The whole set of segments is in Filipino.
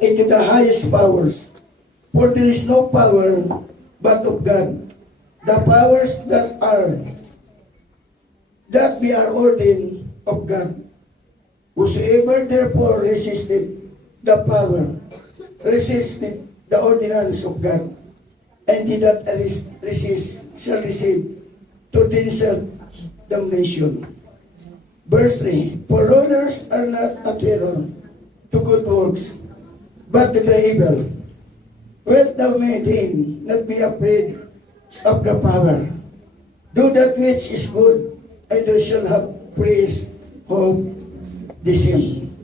into the highest powers. For there is no power but of God. The powers that we are ordained of God. Whosoever therefore resisted the power, resisted the ordinance of God, and did not resist, shall receive to himself damnation. Verse 3, for rulers are not a terror to good works, but to the evil. Wilt thou maintain, not be afraid of the power. Do that which is good, and thou shalt have praise of the same.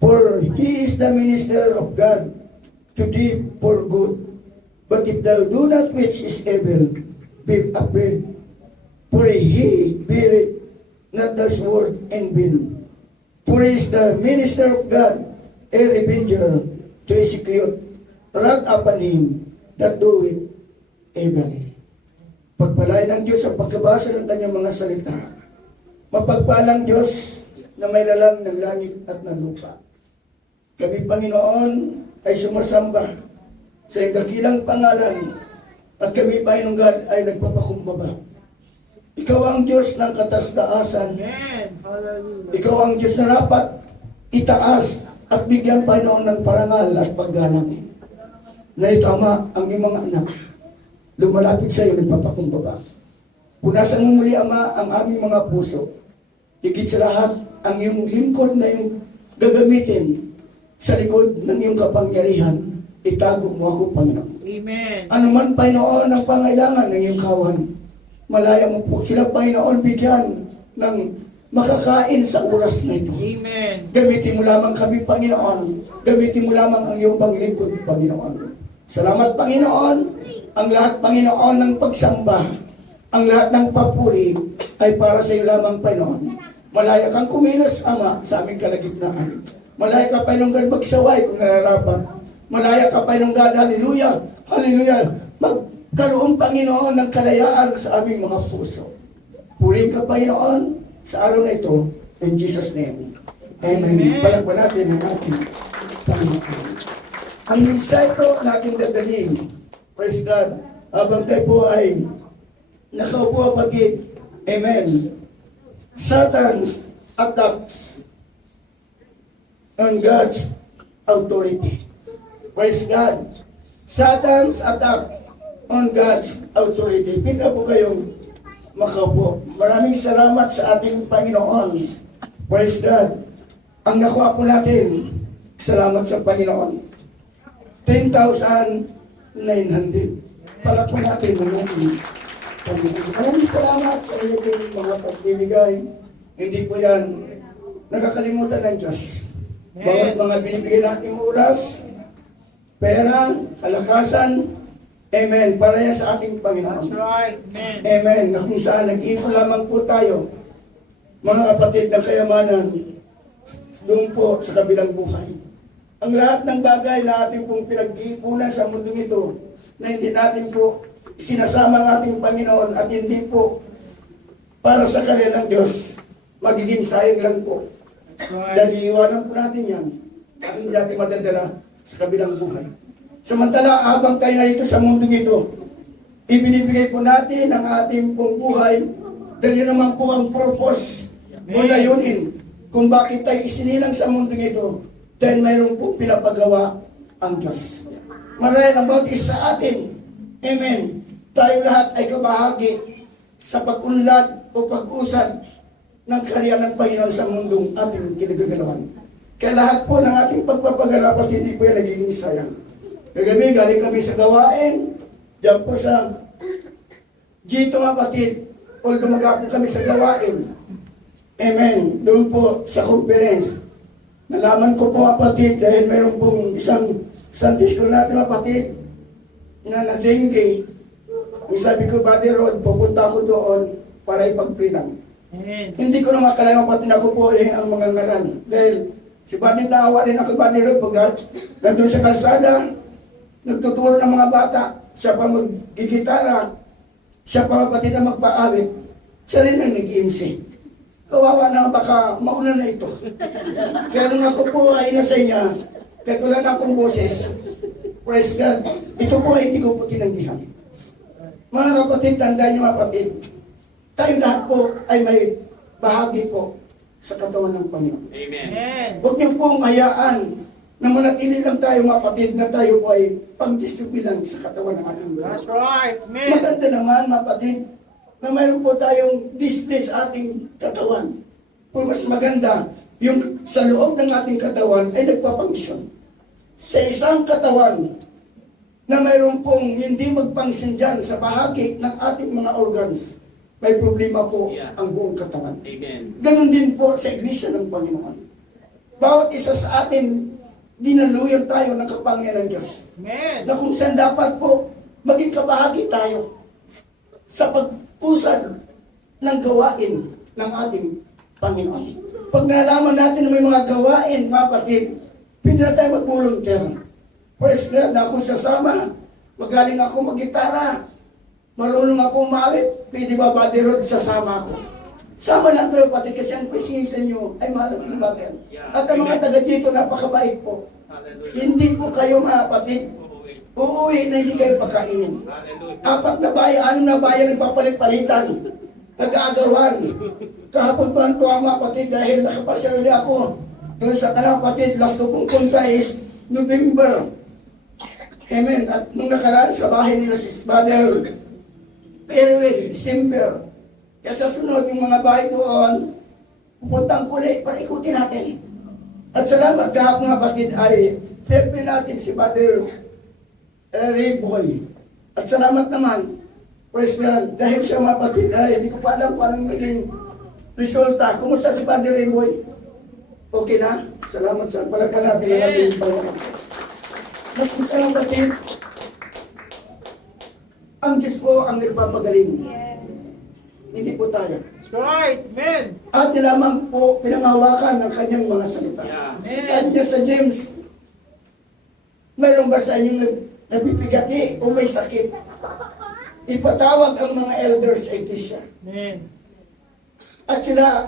For he is the minister of God to thee for good. But if thou do not which is evil, be afraid. For he beareth not the sword in vain. For he is the minister of God, a revenger to execute wrath upon him that doeth evil. Pagpalain ng Diyos ang pagkabasa ng kanyang mga salita. Mapagpalang Diyos na may lalang ng langit at ng lupa. Kami, Panginoon, ay sumasamba sa iyong dakilang pangalan at kami, Panginoon God, ay nagpapakumbaba. Ikaw ang Diyos ng katas-taasan. Ikaw ang Diyos na dapat itaas at bigyan, Panginoon, ng parangal at paggalang. Na ito, Ama, ang iyong mga anak, lumalapit sa iyo, nagpapakumbaba. Punasan mo muli, Ama, ang aming mga puso. Higit sa lahat, ang iyong lingkod na iyong gagamitin sa likod ng iyong kapangyarihan, itago mo ako, Panginoon. Amen. Ano man, Panginoon, ang pangailangan ng iyong kawan, malaya mo po sila, Panginoon, bigyan ng makakain sa oras na ito. Amen. Gamitin mo lamang kami, Panginoon. Gamitin mo lamang ang iyong paglingkod, Panginoon. Salamat, Panginoon. Ang lahat, Panginoon, ng pagsamba, ang lahat ng papuri ay para sa iyo lamang, Panginoon. Malaya kang kumilos, Ama, sa aming kalagitnaan. Malaya ka, Panginoon God, magsaway kung nararapat. Malaya ka, Panginoon God, hallelujah, hallelujah. Magkaroon, Panginoon, ng kalayaan sa aming mga puso. Purihin ka, Panginoon, sa araw na ito, in Jesus' name. Amen. Palagpan natin ang ating Panginoon. Ang mensahe po natin dadalhin, praise God, habang tayo po ay nakaupo pagit, amen, Satan's attacks on God's authority. Praise God. Satan's attack on God's authority. Pinta po kayong makaupo. Maraming salamat sa ating Panginoon. Praise God. Ang nakuha po natin, salamat sa Panginoon. 10,900. Pala po natin ang ating Panginoon. Maraming salamat sa inyo mga pagbibigay. Hindi po yan nakakalimutan ng Diyos. Bawat mga binibigay natin oras, pera, kalakasan, amen, para yan sa ating Panginoon. That's right. Amen. Amen. Na kung saan nag-iipon lamang po tayo, mga kapatid ng kayamanan, doon po sa kabilang buhay. Ang lahat ng bagay na ating pong pinag-iipunan sa mundong ito, na hindi natin po sinasama ng ating Panginoon at hindi po para sa karya ng Diyos, magiging sayang lang po. Dahil iiwanan po natin yan at hindi natin madadala sa kabilang buhay. Samantala, habang tayo na dito sa mundong ito, ibinibigay po natin ang ating pong buhay dahil naman po ang purpose o layunin kung bakit tayo isinilang sa mundong ito dahil mayroon po pinapagawa ang Diyos. Marahil about is sa atin. Amen. Tayo lahat ay kabahagi sa pag-unlad o pag-usad ng karya ng Panginoon sa mundong ating kinagagalawan. Kaya lahat po ng ating pagpapagalapat, hindi po yan nagiging sayang. Kagabi, galing kami sa gawain, diyan po sa G2 kapatid, although mag-apon kami sa gawain. Amen. Doon po sa conference. Nalaman ko po kapatid, dahil mayroon pong isang Sunday school natin kapatid, na na-dengue. Sabi ko, Buddy Rod, pupunta ako doon para ipag-prelang. Hindi ko na makalayo kapatid ako po ang mga ngaran. Dahil si Buddy naawa rin ako, Buddy Rod, pag nandun sa kalsada, nagtuturo ng mga bata, siya pa mag-gigitara, siya pa kapatid na magpa-awit, siya rin ang nag-MC. Kawawa na baka mauna na ito. Kaya nung ako po ay nasa niya, Kahit wala na akong boses, praise God, ito po ay hindi ko po tinanggihan. Mga kapatid, tandaan niyo mga kapatid, tayo lahat po ay may bahagi po sa katawan ng Panginoon. Amen. Huwag niyo pong hayaan na manatili lang tayo mga kapatid na tayo po ay pang-distribute lang sa katawan ng ating Lord. That's right. Amen. Maganda naman mga kapatid na mayroon po tayong display sa ating katawan. Kung mas maganda, yung sa loob ng ating katawan ay nagpapangsyon. Sa isang katawan na mayroon pong hindi magpangsyon dyan sa bahagi ng ating mga organs, may problema po ang buong katawan. Amen. Ganon din po sa iglesia ng Panginoon. Bawat isa sa atin, dinaluyan tayo ng kapangyarihan ng Diyos. Amen. Na kung saan dapat po maging kabahagi tayo sa pag-usad ng gawain ng ating Panginoon. Pag nalaman natin na may mga gawain, mga kapatid, pwede na tayo mag-volunteer. Praise God, na akong sasama, magaling ako mag-gitara, marunong ako umawit, pwede ba Buddy Rod, sasama ako. Sama lang kayo pati kasi ang presensya nyo ay malaking bagay. At ang mga taga dito napakabait po. Hindi po kayo mga kapatid, uuwi na hindi kayo pakainin. 4 na bayan, 6 na bayan nagpapalit-palitan, nag-aagawan. Kahapon pa ang tuwa mga kapatid dahil nakapasarili ako. Doon sa kalang kapatid, last ko pong punta is November. Amen. At nung nakaraan sa bahay nila si Brother Erwin, December. Kaya sa sunod, yung mga bahay doon, pupuntang kuli, paikutin natin. At salamat kahapon mga kapatid ay helpin natin si Brother Ray Boy. At salamat naman, praise God, dahil siya mga kapatid ay hindi ko pa alam paano naging resulta. Kumusta si Brother Ray Boy? Okay na? Salamat sa palagpalapin na natin yung Panginoon. Sa mga kapatid, ang Diyos po ang nagpapagaling. Hindi po tayo. That's right. Amen. At lamang po pinangawakan ng kanyang mga salita. Yeah. Sabi niya sa James, mayroon ba sa inyong nabibigati o may sakit? Ipatawag ang mga elders sa iglesia. Amen. At sila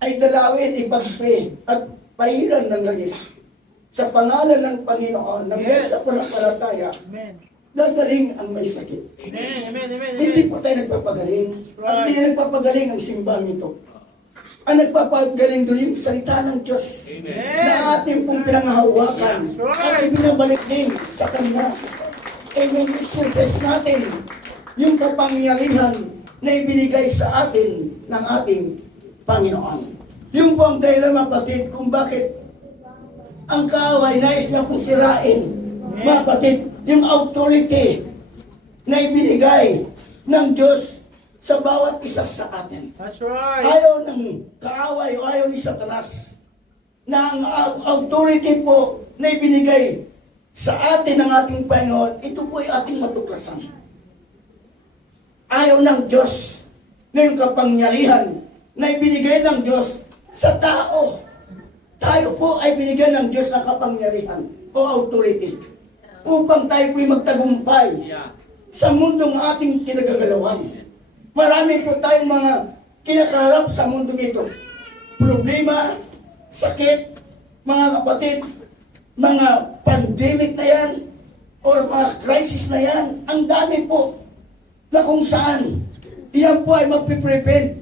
ay dalawin, ipagpre at pahiran ng langis. Sa pangalan ng Panginoon, ng Yes. sa panampalataya, Amen. dadaling ang may sakit. Amen. Amen. Amen. Hindi po tayo nagpapagaling. At hindi na nagpapagaling ang simbahan nito. Ang nagpapagaling doon yung salita ng Diyos Amen. na ating pong pinangahawakan at ibinabalik din sa Kanya. Amen. Exercise natin yung kapangyarihan na ibinigay sa atin ng ating Panginoon. Yung po ang dahilan mga kapatid kung bakit ang kaaway nais niya pong sirain. Mga kapatid, yung authority na ibinigay ng Diyos sa bawat isa sa atin. That's right. Ayaw ng kaaway o ayaw ni Satanas na ang authority po na ibinigay sa atin ng ating Panginoon, ito po ay ating matuklasan. Ayaw ng Diyos na yung kapangyarihan na ibinigay ng Diyos sa tao. Tayo po ay binigyan ng Diyos ng kapangyarihan o authority upang tayo po'y magtagumpay sa mundong ating kinagagalawan. Marami po tayong mga kinakaharap sa mundong ito. Problema, sakit, mga kapatid, mga pandemic na yan, or mga crisis na yan, ang dami po na kung saan iyan po ay magpiprevent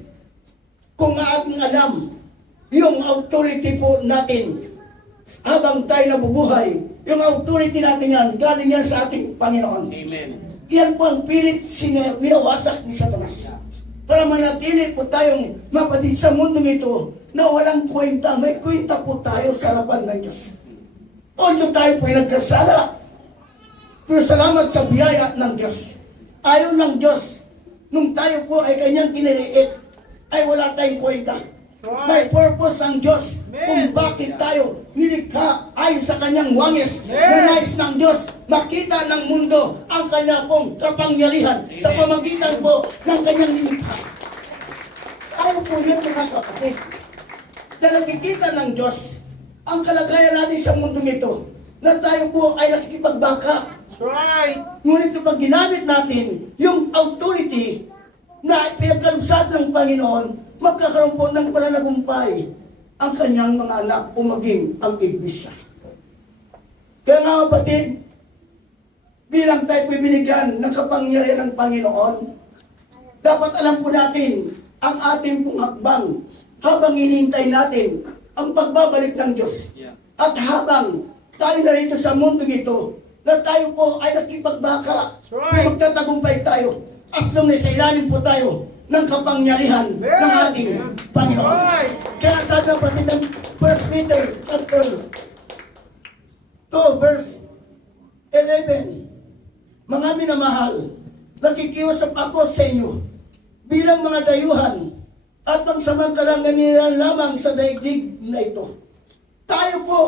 kung ating alam yung authority po natin habang tayo nabubuhay. Yung authority natin yan, galing yan sa ating Panginoon. Amen. Yan po ang pilit winawasak ni Satanas. Para manatili po tayong mapatid sa mundong ito na walang kwenta. May kwenta po tayo sa harapan ng Diyos. Although tayo po ay nagkasala, pero salamat sa biyaya ng Diyos. Ayaw ng Diyos, nung tayo po ay kanyang kiniliit, ay wala tayong kwenta. May purpose ang Diyos kung bakit tayo nilikha ayon sa kanyang wangis na nais ng Diyos makita ng mundo ang kanya pong kapangyarihan sa pamagitan po ng kanyang nilikha. Ayaw po yun mga kapatid. Na nakikita ng Diyos ang kalagayan natin sa mundong ito na tayo po ay nakikipagbaka. That's right. Ngunit kapag ginamit natin yung authority na pinagkalubsat ng Panginoon, magkakaroon po ng pananagumpay ang kanyang mga anak o maging ang iglesia. Kaya nga kapatid, bilang tayo po'y binigyan ng kapangyarihan ng Panginoon, dapat alam po natin ang ating pong hakbang habang hinihintay natin ang pagbabalik ng Diyos. At habang tayo narito sa mundo ito, na tayo po ay nakipagbaka, right. magtatagumpay tayo, as long as sa ilalim po tayo ng kapangyarihan ng ating Panginoon. Right. Kaya sabi ng Panginoon, 1 Peter chapter 2 verse 11, mga minamahal, nakikiusap ako sa inyo bilang mga dayuhan at pangsamantalang nanirahan lamang sa daigdig na ito. Tayo po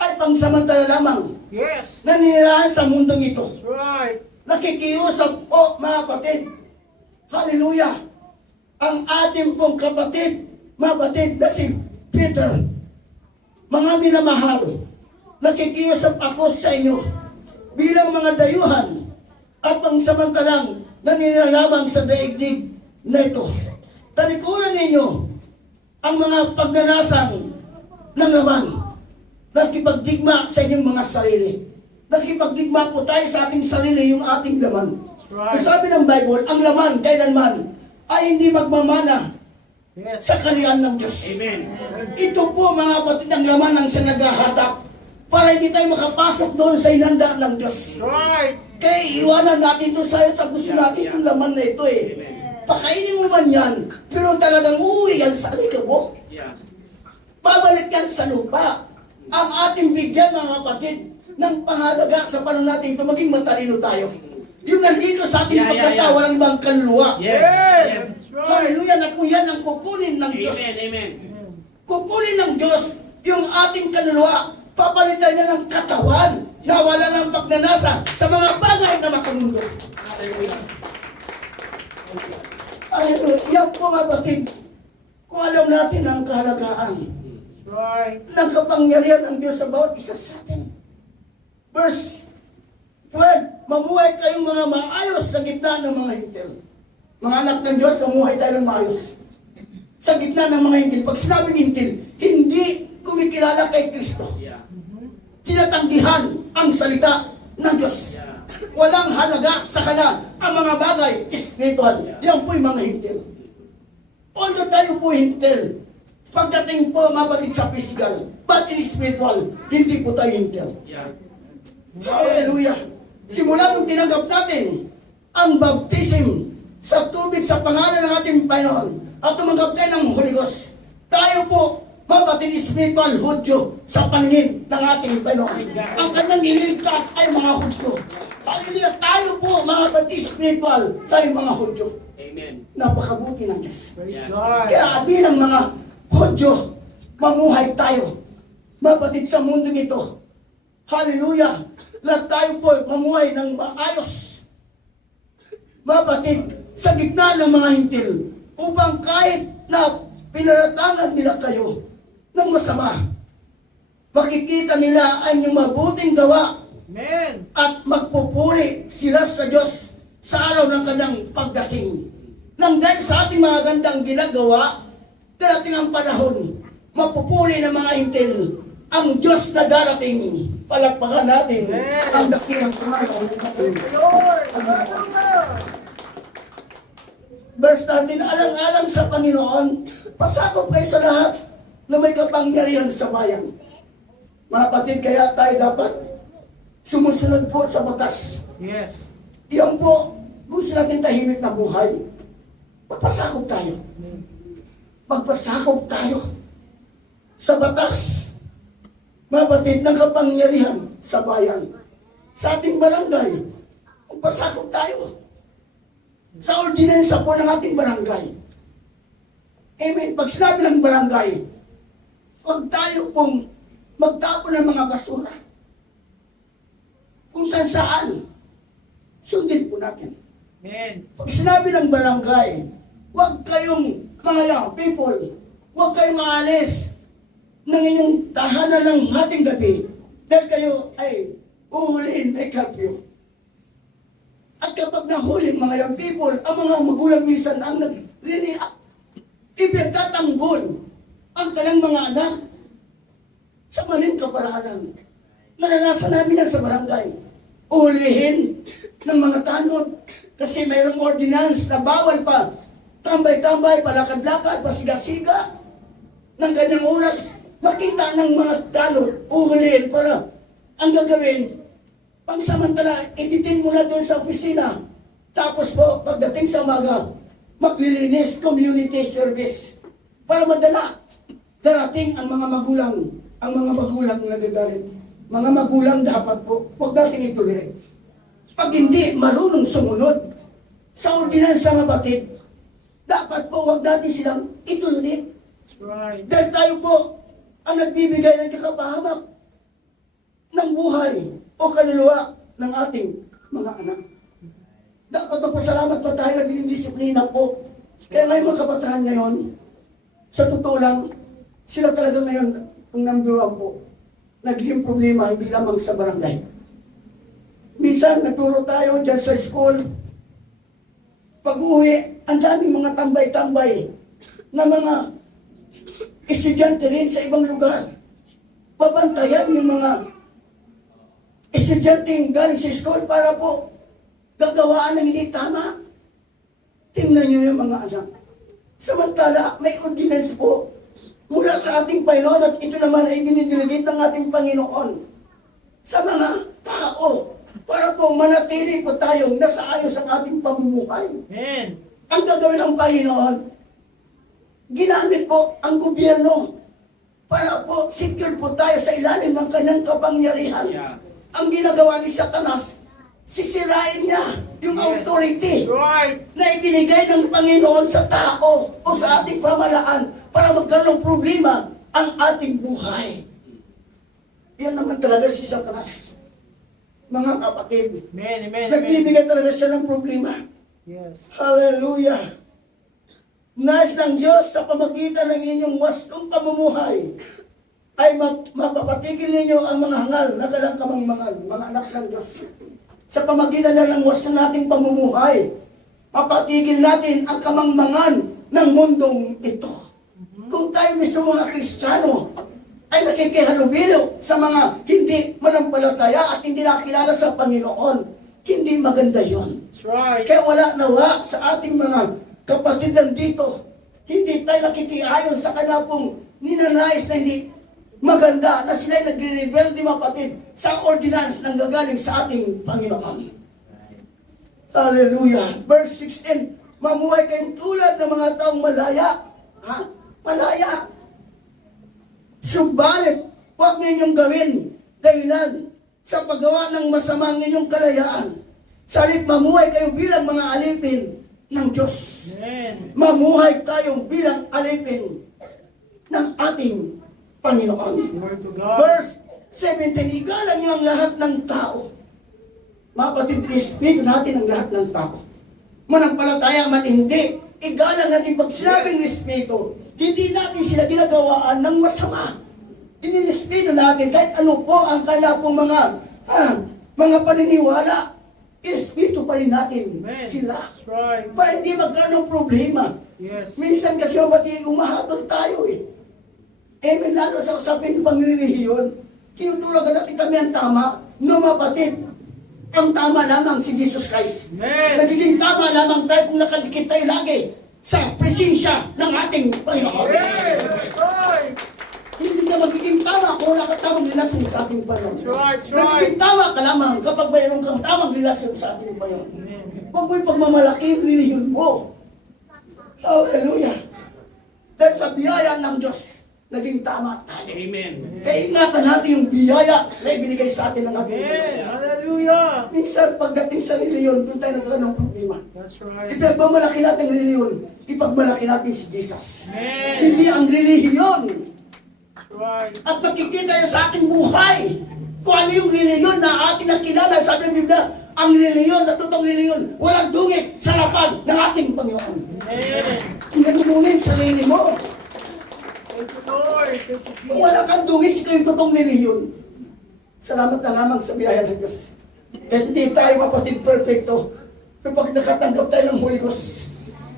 ay pangsamantala lamang Yes. nanirahan sa mundong ito. That's right. Nakikiusap po mga kapatid. Hallelujah! Ang ating pong kapatid, mga kapatid na si Peter, mga minamahal, nakikiusap ako sa inyo bilang mga dayuhan at pangsamantalang nanirahan lamang sa daigdig na ito. Talikuran ninyo ang mga pagnanasang ng laman. Nakipagdigma sa inyong mga sarili. Nakipagdigma po tayo sa ating sarili yung ating laman. Right. Sabi ng Bible, ang laman kailanman ay hindi magmamana Yes. sa kalian ng Diyos. Amen. Ito po mga kapatid ang laman ng sinagahatak para hindi tayo makapasok doon sa inanda ng Diyos. Right. Kaya iwanan natin ito sa gusto natin yung laman na ito eh. Pakainin mo man yan, pero talagang uuwi yan sa alikabok. Babalik yan sa lupa. Ang ating bigyan mga kapatid ng pangalaga sa panahon natin ito, maging matalino tayo. Yung nandito sa ating pagkatawa ng bang kaluluwa. Yes. That's right. Hallelujah, na kung yan ang kukunin ng Diyos. Kukunin ng Diyos yung ating kaluluwa. Papalitan niya ng katawan na wala ng pagnanasa sa mga bagay na makamundo. Hallelujah. Yan po mga kapatid. Kung alam natin ang kahalagaan Right. ng kapangyarihan ng Diyos sa bawat isa sa atin. Verse 12, mamuhay kayong mga maayos sa gitna ng mga hintil. Mga anak ng Diyos, mamuhay tayo ng maayos. Sa gitna ng mga hintil. Pag sinabing hintil, hindi kumikilala kay Kristo. Tinatanggihan ang salita ng Diyos. Walang halaga sa kanya ang mga bagay spiritual. Yan po'y mga hintil. Although tayo po hintil, pagdating po mga batid sa physical, but in spiritual, hindi po tayo hintil. Hallelujah! Simula nung tinanggap natin ang baptism sa tubig sa pangalan ng ating Panginoon at tumanggap tayo ng Holy Ghost, tayo po, mga batid spiritual Hudyo sa paningin ng ating Panginoon. Ang kanyang niligtas ay mga Hudyo. Hallelujah! Tayo po, mga batid spiritual, tayo mga Hudyo. Napakabuti ng Diyos. Praise God. Kaya bilang mga Hudyo, mamuhay tayo, mapatid sa mundo ito. Hallelujah! Lahat tayo po mamuhay ng maayos. Mapatid sa gitna ng mga hintil, upang kahit na pinaratangan nila kayo ng masama, makikita nila ang inyong mabuting gawa Amen. at magpupuri sila sa Diyos sa araw ng kanyang pagdating. Nang dahil sa ating mga gandang ginagawa, darating ang panahon, mapupuli ng mga hintil ang Diyos na darating. Palakpakan natin ang dakilang Panginoon natin. Verse 13, alang-alang sa Panginoon, pasakop kayo sa lahat na may kapangyarihan sa bayan. Mga kapatid, kaya tayo dapat sumusunod po sa batas. Yes. Iyan po, gusto natin tahimik na buhay. Magpasakop tayo. Magpasakop tayo sa batas, mga batid ng kapangyarihan sa bayan. Sa ating barangay, magpasakop tayo. Sa ordinansa po ng ating barangay. Amen. Pag sinabi ng barangay, huwag tayo pong magtapon ng mga basura. Kung saan, sundin po natin. Amen. Pag sinabi ng barangay, huwag kayong mga young people, huwag kayong maalis ng inyong tahanan ng hating gabi dahil kayo ay uhulihin may curfew. At kapag nahuli mga young people, ang mga magulang minsan ang nag-react, ipagtatanggol ang kanilang mga anak sa maling kapalaran Naranasan namin yan sa barangay. Ulihin ng mga tanod kasi mayroong ordinance na bawal pa tambay-tambay, palakad-lakad, pasiga-siga ng ganyang oras. Makita ng mga tanod, uhulihin para ang gagawin, pangsamantala, editin mo na doon sa opisina. Tapos po, pagdating sa umaga, maglilinis, community service. Para madala, darating ang mga magulang nagagalit. Mga magulang dapat po, huwag natin ituloy. Pag hindi marunong sumunod sa ordinansa ng batid, dapat po huwag natin silang ituloy. That's right. Dahil tayo po ang nagbibigay ng kakapahamak ng buhay o kaluluwa ng ating mga anak. Dapat magpasalamat pa tayo na dinidisiplina po. Kaya ngayon mga kabataan ngayon, sa totoo lang, sila talaga ngayon ang number one po. Naging problema hindi lamang sa barangay. Minsan, nagturo tayo dyan sa school. Pag-uwi, ang daming mga tambay-tambay na mga estudyante rin sa ibang lugar. Pabantayan yung mga estudyante galing sa school para po gagawaan ng hindi tama. Tingnan nyo yung mga anak. Samantala, may ordinance po mula sa ating Panginoon at ito naman ay dinidelegate ng ating Panginoon sa mga tao para po manatili po tayong nasa ayos ang ating pamumuhay. Amen. Ang gagawin ng Panginoon, ginamit po ang gobyerno para po secure po tayo sa ilalim ng kanyang kapangyarihan. Yeah. Ang ginagawa ni Satanas, sisirain niya yung Yes. authority That's right. na ibinigay ng Panginoon sa tao o sa ating pamalaan para magkaroon ng problema ang ating buhay. Yan naman talaga si Satanas. Mga kapatid, Amen. Amen. Amen. nagbibigay talaga siya ng problema. Yes. Hallelujah! Nais ng Diyos sa pamagitan ng inyong wastong pamumuhay ay mapapatigil ninyo ang mga hangal na dalang kamangmangan, mga anak ng Diyos. Sa pamagitan na ng wastong nating pamumuhay, mapatigil natin ang kamangmangan ng mundong ito. Kung tayo mismo mga Kristiyano ay nakikihalubilo sa mga hindi manampalataya at hindi nakakilala sa Panginoon, hindi maganda yon. That's right. Kaya wala nawa sa ating mga kapatid nandito, hindi tayo nakikiayon sa kanila pong ninanais na hindi maganda na sila'y nagre-rebelde mapatid sa ordinance ng gagaling sa ating Panginoon. Hallelujah. Verse 16, mamuhay kayong tulad ng mga taong malaya. Ha? Malaya. Subalit, huwag ninyong gawin dahilan sa paggawa ng masamang inyong kalayaan. Salit mamuhay kayo bilang mga alipin ng Diyos. Amen. Mamuhay tayong bilang alipin ng ating Panginoon. Glory to God. Verse 17, igalang niyo ang lahat ng tao. Mapatid, respeto natin ang lahat ng tao. Manampalataya man hindi, igalang natin pag sinabing respeto, hindi natin sila ginagawaan ng masama. Inirespeto natin kahit ano po ang kaya pong mga paniniwala, irespeto pa rin natin Amen. sila. That's right. Para hindi magkaroon ng problema. Yes. Minsan kasi mapati umahatol tayo eh. Amen, lalo sa usapin ng panglilihiyon, tinutulagan natin kami ang tama, no mapatid. Ang tama lamang si Jesus Christ. Amen. Nagiging tama lamang tayo kung nakadikit tayo lagi sa presensya ng ating Panginoon. Amen. That's right. Hindi ka magiging tama kung wala ka tamang relasyon sa ating Panginoon. That's right. That's right. Nagiging tama ka lamang kapag mayroon kang tamang relasyon sa ating Panginoon. Amen. Huwag mo ipagmamalaki yung relihiyon mo. Hallelujah. Dahil sa biyaya ng Diyos, naging tama tayo. Amen. Kaya ingatan natin yung biyaya na ibinigay sa atin ng ating Amen. Panginoon. Hallelujah. Minsan, pagdating sa relihiyon, doon tayo nagkaroon ng problema. That's right. Ipagmamalaki natin ang relihiyon, ipagmalaki natin si Jesus. Amen. Hindi ang relihiyon. That's right. At makikita yan sa ating buhay. Kung ano yung relihiyon na ating nakilala, sabi ng Biblia, ang relihiyon, na totoong relihiyon, walang dungis sa lapad ng ating Panginoon. Amen. Hindi tumunin sa sarili mo. Thank you, Lord. Thank you, Kung Jesus. wala kang dungis, ito yung totoong relihiyon. Salamat na lamang sa biyaya ng Diyos. At hindi tayo mapatid perfecto. Kapag nakatanggap tayo ng Holy Ghost,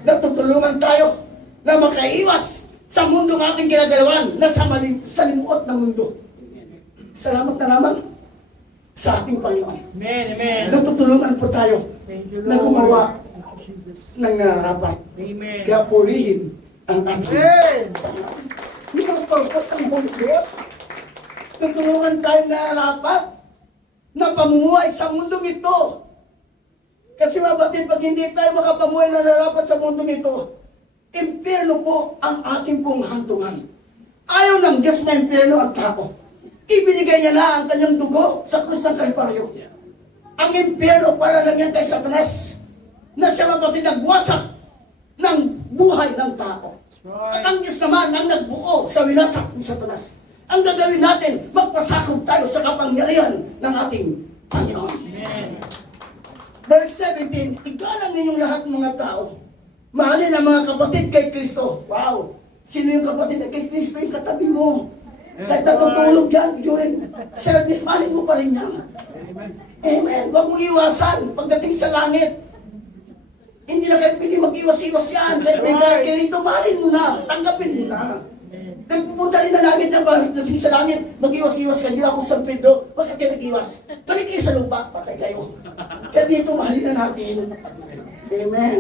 natutulungan tayo na makaiwas sa mundong ating ginagalawan na sa salimuot ng mundo. Salamat na lamang sa ating Panginoon. Amen. Amen. Natutulungan po tayo Thank you, na Lord. gumawa Thank you, Jesus. ng nararapat. Amen. Kaya purihin ang ating Amen. Yung ang purpose ng buong Diyos. Tutulungan tayo na nararapat na pamumuhay sa mundong ito. Kasi mabatid, pag hindi tayo makapamuhay na nararapat sa mundong ito, impyerno po ang ating pong hantungan. Ayaw ng Diyos na impyerno ang tao. Ibinigay niya na ang kanyang dugo sa krus ng Kalbaryo. Ang impyerno para lang yan kay Satanas na siya mabatid nagwasak ng buhay ng tao. At ang Diyos naman ang nagbuo sa winasak ni Satanas. Ang gagawin natin, magpasakop tayo sa kapangyarihan ng ating Panginoon. Amen. Verse 17, igalang ninyong lahat mga tao. Mahalin ang mga kapatid kay Kristo. Wow! Sino yung kapatid kay Kristo? Yung katabi mo. Kahit natutulog yan during service, mahalin mo pa rin yan. Amen. Huwag mong iwasan pagdating sa langit. Hindi na kayo pili mag-iwas-iwas yan. Kahit may gaya kayo rito, mahalin mo na. Tanggapin mo na. Dahil pupunta rin na langit na ba? Lasing sa langit, mag-iwas-iwas ka. Hindi ako San Pedro. Bakit kayo nag-iwas? Balik kayo sa lupa. Patay kayo. Kaya dito, mahalin na natin. Amen.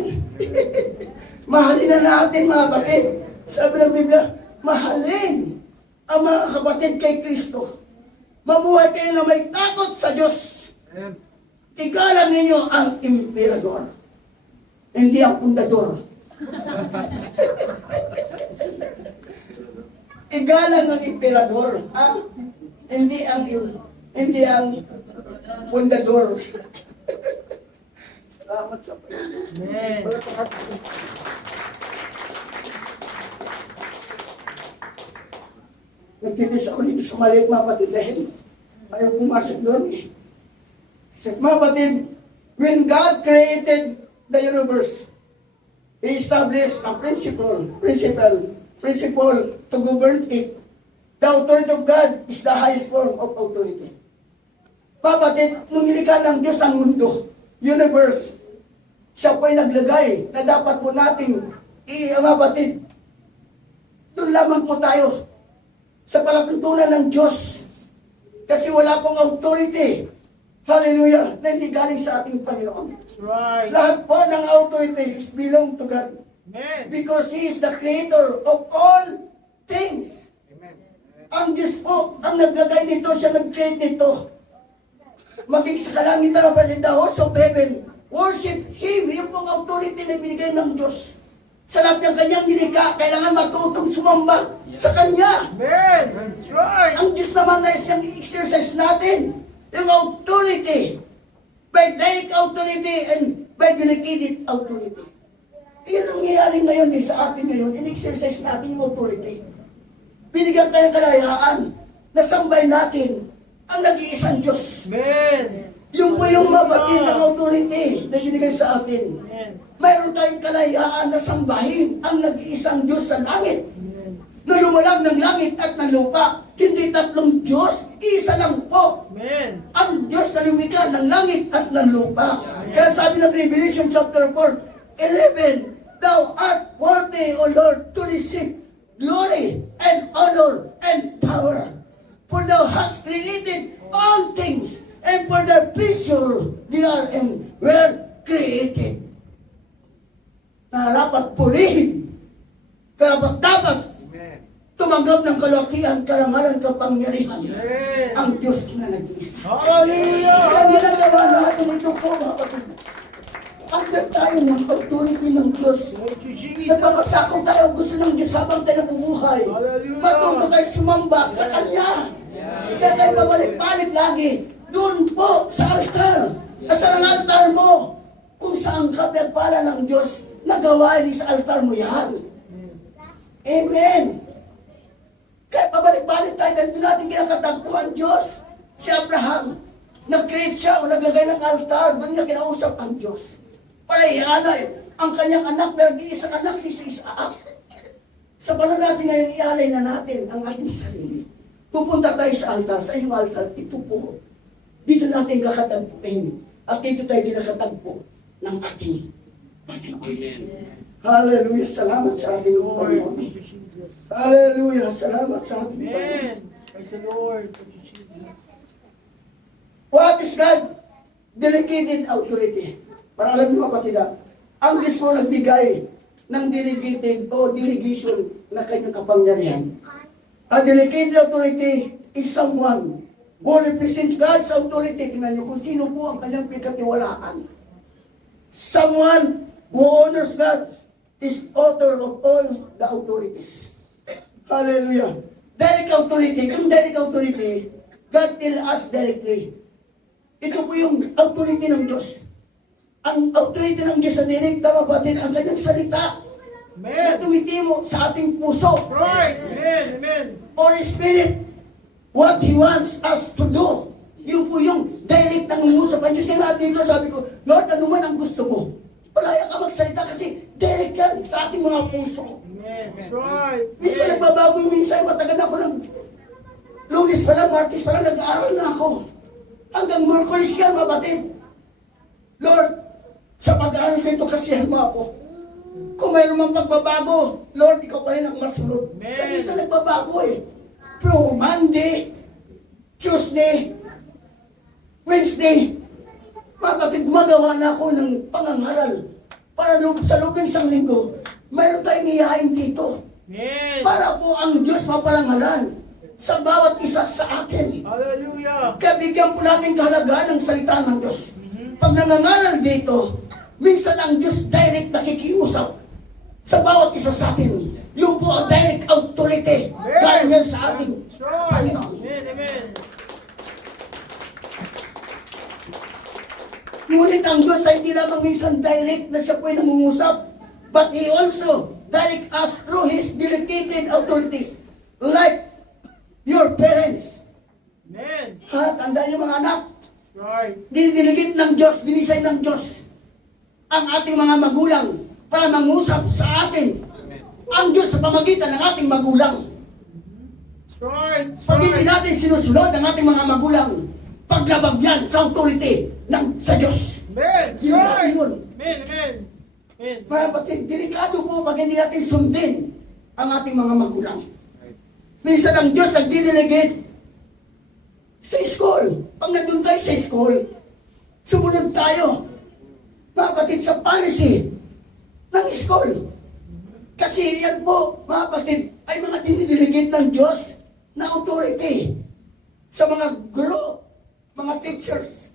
Mahalin na natin, mga kapatid. Sabi ng Biblia, mahalin ang mga kapatid kay Kristo. Mamuhay kayo na may takot sa Diyos. Igalang ninyo ang emperador. Hindi ang pundador. Igalang ang emperador. Ha? Hindi ang pundador. Salamat sa Panginoon. Amen. Nagtitis ako dito sa maliit mga batid dahil ayaw pumasok doon eh. So, mga batid, when God created the universe, He established a principle to govern it. The authority of God is the highest form of authority. Mga batid, nung nilikha ng Diyos ang mundo, universe, siya po ay naglagay na dapat po nating mga batid, doon lamang po tayo sa palatuntunan ng Diyos. Kasi wala pong authority, hallelujah, na hindi galing sa ating Panginoon. Right. Lahat po ng authority is belong to God. Amen. Because He is the creator of all things. Amen. Ang Diyos po, ang naglagay nito, siya nag-create nito. Maging sa kalangitan na pala, the host of heaven, worship Him. Yung pong authority na binigay ng Diyos. Sa lahat ng kanyang nilikha, kailangan matutong sumamba sa Kanya. Amen. That's right. Ang Diyos naman na niyang i-exercise natin yung authority by direct authority and by delegated authority. Iyan ang nangyayari ngayon sa atin ngayon, in-exercise natin yung authority. Binigyan tayo ng kalayaan na sambay natin ang nag-iisang Diyos. Amen. Yung po yung mabatid ng authority na binigay sa atin. Amen. Mayroon tayong kalayaan na sambahin ang nag-iisang Diyos sa langit. Amen. Na lumalag ng langit at ng lupa. Hindi tatlong Diyos, isa lang po. Amen. Ang Diyos na lumikha ng langit at ng lupa. Kaya sabi ng Revelation chapter 4:11, Thou art worthy, O Lord, to receive glory and honor and power. For Thou hast created all things, and for Thy pleasure they are and were created. Narapat purihin, karapat-dapat Amen. tumanggap ng kalwakian, karangalan, kapangyarihan Amen. ang Diyos na nag-iisa. Hallelujah. Kaya ginagawa natin ito po, mga kapatid. Under tayo ng authority ng Diyos. Thank you, Jesus. Nagpapasakot tayo ang gusto ng Diyos habang tayo nabubuhay. Hallelujah. Matuto tayo sumamba sa Kanya. Kaya tayo babalik-balik lagi. Doon po sa altar. Nasa ang altar mo. Kung saan ka pinagpala ng Diyos, nagawain sa altar mo yan. Amen. Kaya pabalik-balik tayo dahil doon natin kinakatagpuan Diyos. Si Abraham, nag-create siya o naglagay ng altar, doon niya kinausap ang Diyos. Para ialay ang kanyang anak na nag-iisang anak si Isaac. Sa panahon natin ngayon, ialay na natin ang ating sarili. Pupunta tayo sa altar, sa iyong altar, ito po. Dito natin kakatagpuin. At dito tayo kinakatagpo ng ating Panginoon. Hallelujah, salamat sa ating Lord, Panginoon. thank you, Jesus. Hallelujah, salamat sa ating Panginoon. Amen. Praise the Lord. Thank you, Jesus. What Praise God, delegated authority. Para alam niyo kapatid, ang Diyos mo nagbigay ng delegated o delegation na kanyang kapangyarihan. Ang delegated authority is someone who represent God's authority. Tingnan niyo kung sino po ang kanyang pinagkatiwalaan. Someone who honors God is author of all the authorities. Hallelujah. Direct authority. Yung direct authority, God tell us directly. Ito po yung authority ng Diyos. Ang authority ng Diyos sa direkta, kapatid, ang kanyang salita na Amen. tumitimo sa ating puso. Right. Amen. Amen. Holy Spirit, what He wants us to do. Yun po yung direct na ngungusap ang Diyos. Kaya nga dito sabi ko, Lord, ano man ang gusto mo? Palaya ka magsalita kasi direct yan sa ating mga puso. Amen. That's right. Minsan Amen. nagbabago yung minsan, matagal na ako ng Lunes pa lang, Martes pa lang, nag-aaral na ako. Hanggang Merkulis yan, kapatid. Lord, sa pag-aaral nito kasihan mo ako. Kung mayroon mang pagbabago, Lord, ikaw pa rin ang masunod. Amen. Kaya minsan nagbabago eh. Pero Monday, Tuesday, Wednesday, mga kapatid, gumagawa na ako ng pangangaral para sa loob ng isang linggo, mayroon tayong iyahain dito. Amen. Para po ang Diyos maparangalan sa bawat isa sa atin. Hallelujah. Kaya bigyan po natin kahalagahan ng salita ng Diyos. Pag nangangaral dito, minsan ang Diyos direct nakikiusap sa bawat isa sa atin. Yung po ang direct authority galing yan sa ating That's right. Panginoon. Amen. Amen. Ngunit ang Diyos ay hindi lamang minsan direct na siya po ay nangungusap, but He also direct us through His delegated authorities, like your parents. Amen. Ha, tandaan niyo mga anak, Right. dinidelegate ng Diyos, dinisay ng Diyos ang ating mga magulang para mangusap sa atin. Ang Diyos sa pamagitan ng ating magulang. That's right. That's Pag hindi right. natin sinusunod ang ating mga magulang, paglabag yan sa authority sa Diyos. Amen. That's Delikado right. yun. Amen. Amen. Amen. Mga kapatid, delikado po pag hindi natin sundin ang ating mga magulang. Minsan ang Diyos nagdidelegate sa school. Pag nandun tayo sa school, sumunod tayo. Mga kapatid, sa policy ng school. Kasi yan po, mga kapatid, ay mga dinidelegate ng Diyos na authority sa mga guro, mga teachers.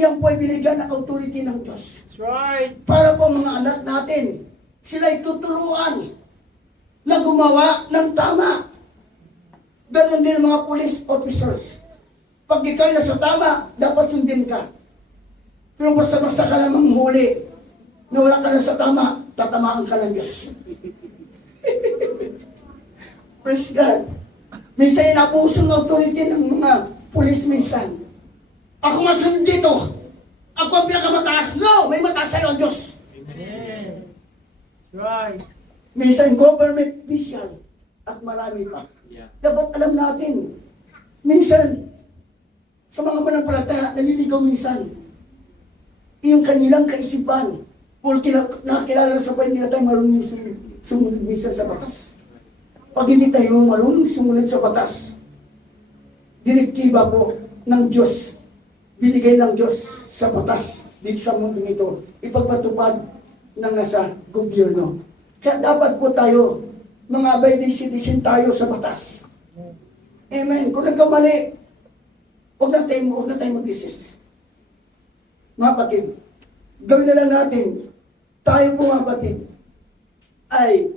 Yan po ay binigyan ng authority ng Diyos. That's right. Para po mga anak natin, sila'y tuturuan na gumawa ng tama. Ganon din ang mga police officers. Pag ikaw ay nasa tama, dapat sundin ka. Pero basta-basta ka lamang huli, na wala ka na sa tama, tatamaan ka ng Diyos. Praise God. Minsan inabuso ng authority ng mga police minsan. Ako masunod dito. Ako ang pinakamataas. No! May mataas sa'yo ang Diyos. Amen. That's right. Minsan government official at marami pa. Dapat alam natin. Minsan, sa mga manampalataya, naliligaw minsan. Yung kanilang kaisipan. Porque nakakilala sa bayan nila tayo marunong sumunod minsan sa batas. Pag hindi tayo marunong sumunod sa batas, direktiba po ng Diyos, binigay ng Diyos sa batas dito sa mundo ito, ipagpatupad ng nasa gobyerno. Kaya dapat po tayo, mga abiding citizen tayo sa batas. Amen. Kung nagkamali, huwag na tayo mag-resist. Mga kapatid, gawin na lang natin, tayo po mga kapatid, ay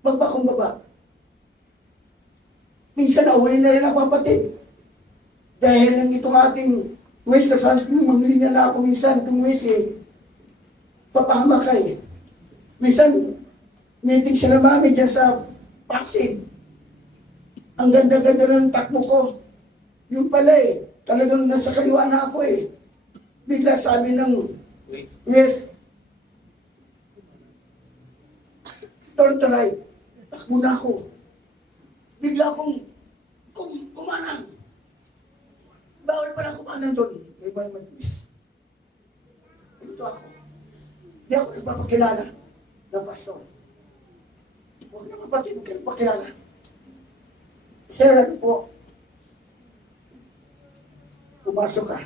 magpakumbaba. Minsan nahuli na rin ako kapatid. Dahil lang itong ating West, kasal ko, maglinya na ako minsan, itong West papahamakay. Minsan, meeting sila mami dyan sa Pasig. Ang ganda-ganda ng takbo ko. Yung pala talagang nasa kaliwa na ako Bigla sabi ng West, turn to right. Takbo na ako. Bigla akong kumanan. Bawal palang kumanan doon. May twist. Ito ako. Hindi ako nagpapakilala ng pastor. Huwag na kapatid, huwag kayo nagpakilala. Sir, ano po? Pumasok ka.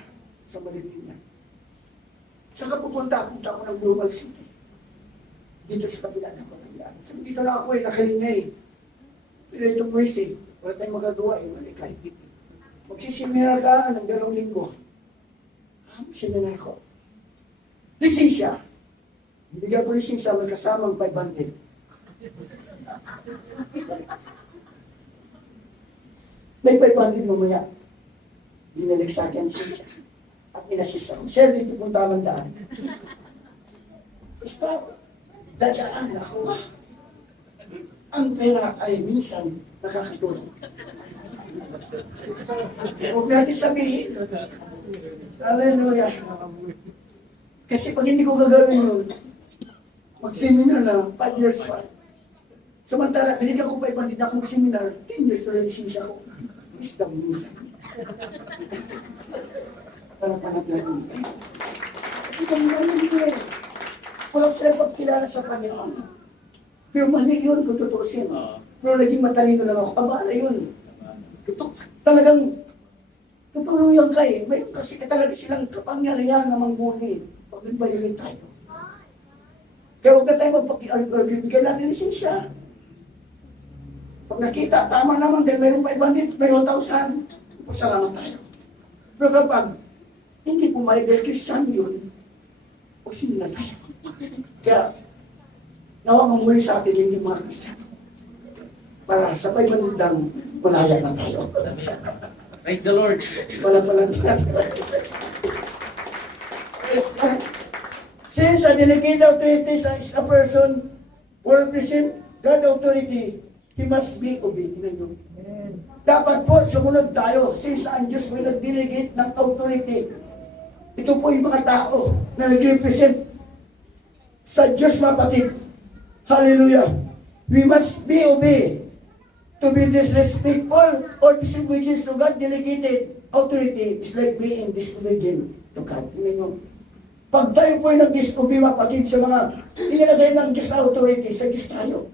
sa Malipina. Saan ka pupunta? Punta ako ng Global City. Dito sa kabila ng Panginoon. Sabi, dito lang ako nakalinga Pero itong ways wala tayong magagawa malikay. Magsiseminar ka ng 2 linggo. Seminar ko. Lisensya. Bigyan ko lisensya, may kasamang 500. May 500 mamaya. Dinalik sa akin lisensya. At inassist ako. Sir, dito pong tamang daan. Stop. Dadaan ako. Ang pera ay minsan nakakatulong. Huwag natin sabihin. Hallelujah. Kasi pag hindi ko gagawin yun, mag-seminar na, 5 years pa. Samantala, binigyan ko 500 na akong seminar, 10 years na lisensya ko. Wisdom minsan. Para panaglarin. Kasi kami namin ito Walang sila pagkilala sa Panginoon. Pero mali yun kung tutusin. Pero naging matalino lang ako. Abala yun. Talagang tutuluyan ka May kasi talaga silang kapangyarihan na mangguni. Pag nag-violate tayo. Kaya huwag na tayo magpapibigay natin lisensya. Pag nakita, tama naman dahil mayroong 500, mayroong 1,000. Pasalamat tayo. Pero kapag hindi pumayag dahil Christian yun, huwag sinila tayo. Kaya, nawa mamuli sa atin yung mga Kristiyano. Para sa 500 lang, malaya na tayo. Praise the Lord. Wala pala natin. Since a delegated authority is a person who represent God authority, he must be obedient. Dapat po sumunod tayo since ang Diyos may nag-delegate ng authority. Ito po yung mga tao na nag-represent sa Diyos mapatid. Hallelujah. We must be obey. To be disrespectful or disobedience to God, delegated authority is like being disobedient to God. Pag tayo po ay nag-disobey, mapatid, sa mga inilagay ng Diyos na authority, sa Diyos tayo,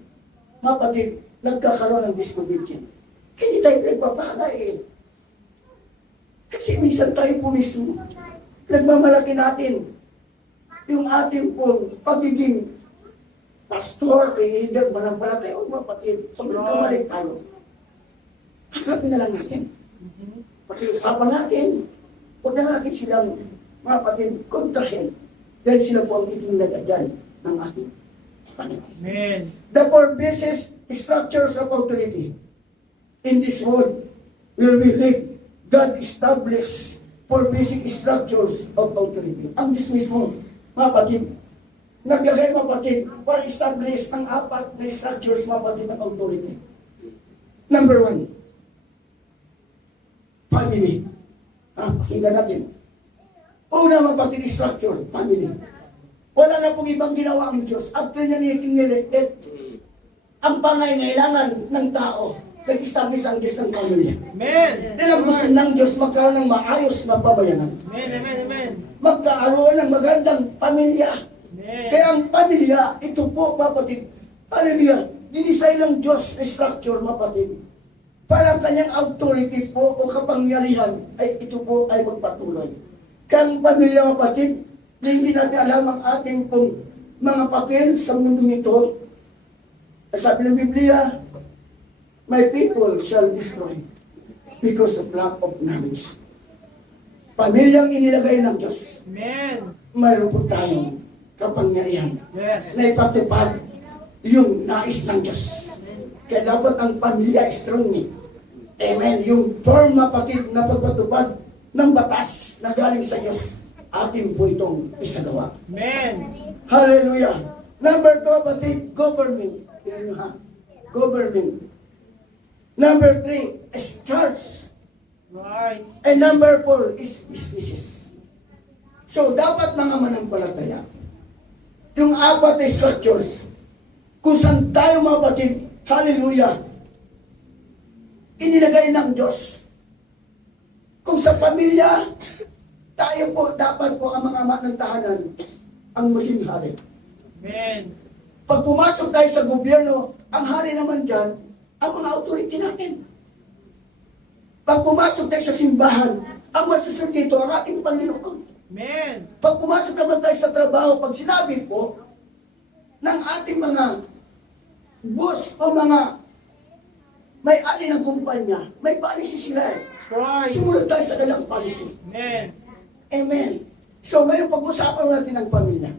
mapatid, nagkakaroon ng disobedient. Hindi tayo nagpapala Kasi minsan tayo po mismo, nagmamalaki natin yung ating pong pagiging pastor, leader, manampalataya, o mapatid. Pag nagkamali tayo, hanapin na lang natin. Pakiusapan natin. Huwag na natin silang mapatid, kontrahin. Dahil sila po ang itinalaga dyan ng ating Panginoon. Amen. The four basic structures of authority in this world will we live. God established four basic structures of authority. Ang Diyos mismo, mapatid, naglagay mapatid para establish ang 4 na structures mapatid ng authority. Number 1, family. Pakinggan natin. Una mapatid structure, family. Wala na pong ibang ginawa ang Diyos. After niya niya ang pangangailangan ng tao, nag-establish ang Diyos ng pamilya. Amen. Dahil ang gusto ng Diyos magkaroon ng maayos na pabayanan. Amen. Amen. Amen. Magkaroon ng magandang pamilya. Amen. Kaya ang pamilya, ito po, mapatid, hallelujah, dinisay ng Diyos na structure, mapatid. Para ang kanyang authority po o kapangyarihan, ay ito po ay magpatuloy. Kaya ang pamilya, mapatid, na hindi natin alam ang ating pong mga papel sa mundo nito. Sabi ng Biblia, my people shall destroy because of lack of knowledge. Pamilyang inilagay ng Diyos, Amen. mayroon po tayong kapangyarihan Yes. na ipatupad yung nais ng Diyos. Kaya dapat ang pamilya strong Amen. Yung form mapatid na pagpatupad ng batas na galing sa Diyos, atin po itong isagawa. Amen. Hallelujah. Number 2, kapatid, government. Tignan nyo ha. Government. Number 3 is church. Right. And number 4 is businesses. So, dapat mga manampalataya, yung 4 na structures, kung saan tayo mapatid, hallelujah, inilagay ng Diyos. Kung sa pamilya, tayo po, dapat po ang mga ama ng tahanan ang maging hari. Amen. Pag pumasok tayo sa gobyerno, ang hari naman dyan, ang mga authority natin. Pag pumasok tayo sa simbahan, Ang masusunod dito, ang ating Panginoon. Amen. Pag pumasok naman tayo sa trabaho, pag sinabi po ng ating mga boss o mga may-ari ng kumpanya, may policy sila eh. Right. Sumunod tayo sa kanilang policy. Amen. Amen. So ngayon pag-usapan natin ang pamilya.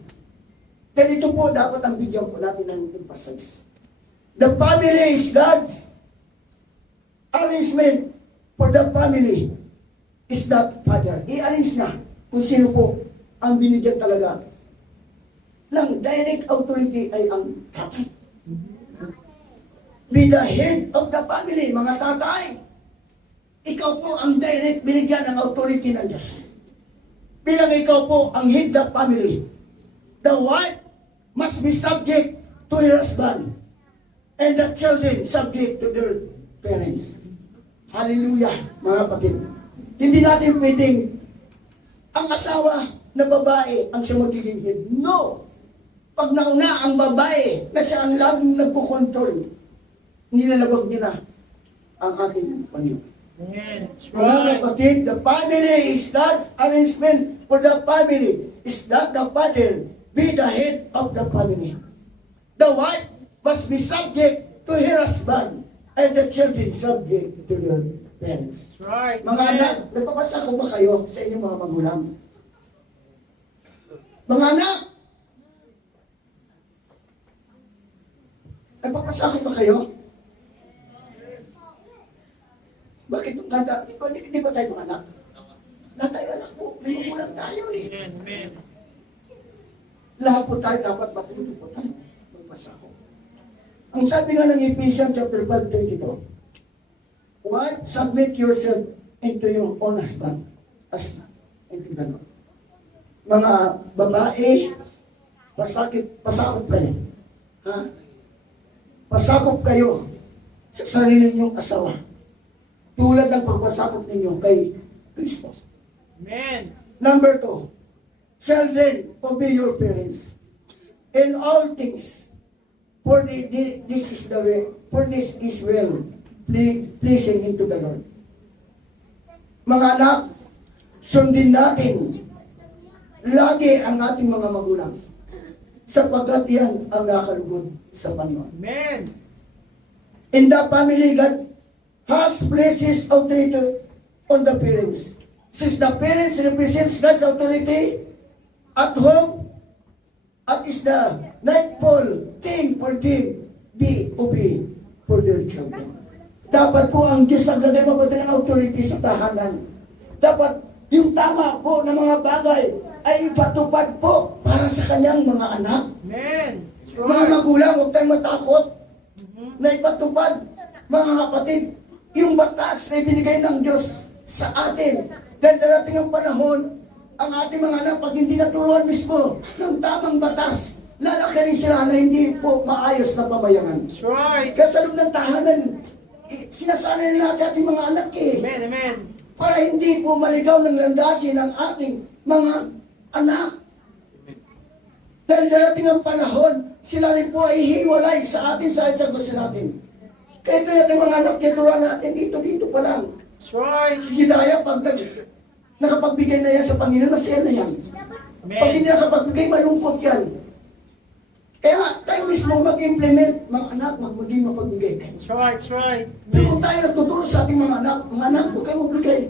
Ganito po dapat ang bigyan po natin ng emphasis. The family is God's arrangement for the family is that father. I-arrange na kung sino po ang binigyan talaga ng direct authority ay ang tatay. Be the head of the family, mga tatay. Ikaw po ang direct binigyan ng authority ng Diyos. Bilang ikaw po ang head of the family, the wife must be subject to her husband and the children subject to their parents. Hallelujah, mga kapatid. Hindi natin pwedeng ang asawa na babae ang siya magiging head. No! Pag nauna ang babae na siya ang laging nagkukontrol, nilalabag niya na ang ating Panginoon. Amen. That's Mga right. kapatid, the family is God's arrangement for the family. Is that the father be the head of the family. The wife must be subject to her husband and the children subject to their parents. That's right. Mga anak, nagpapasa ko ba kayo sa inyong mga magulang? Mga anak, nagpapasa ko ba kayo? Bakit nung ganda? Di ba tayo mga anak? Lahat tayo anak po, may magulang tayo eh. Amen. Amen. Lahat po tayo dapat matuto po tayo. Magpasa ko. Ang sabi nga ng Ephesians chapter 5:22, what? Submit yourself into your own husband. As into the Lord. Mga babae, pasakop kayo. Ha? Pasakop kayo sa sarili ninyong asawa. Tulad ng pagpasakop ninyo kay Kristo. Amen. Number 2, children, obey your parents in all things. For this is the way, for this is well pleasing into the Lord. Mga anak, sundin natin lagi ang ating mga magulang, sapagkat yan ang nakalugod sa Panginoon. Amen. In the family, God has places authority on the parents. Since the parents represents God's authority at home, at is the rightful thing for them be obey for their children. Dapat po ang Diyos naglagay mabuti ng authority sa tahanan. Dapat yung tama po ng mga bagay ay ipatupad po para sa kanyang mga anak. Amen. That's Mga right. magulang, huwag tayong matakot na ipatupad, mga kapatid, yung batas na ibinigay ng Diyos sa atin. Dahil darating ang panahon, ang ating mga anak, pag hindi naturuan mismo ng tamang batas, lalaki rin sila na hindi po maayos na pamayangan. That's right. Kaya sa loob ng tahanan, sinasanay na natin ating mga anak eh, Amen. Amen. para hindi po maligaw ng landasin ng ating mga anak. Dahil darating ang panahon, sila rin po ay hiwalay sa atin sa gusto natin. Kaya ito yung mga anak tituruan natin dito pa lang. That's right. Si Hidayah, pag nakapagbigay na yan sa Panginoon, masaya na yan. Pag hindi Amen. nakapagbigay, malungkot yan. Kaya tayo mismo mag-implement, mga anak, maging mapagbigay kayo. That's right. That's right. Pero Amen. kung tayo nagtuturo sa ating mga anak, huwag kayo magbigay.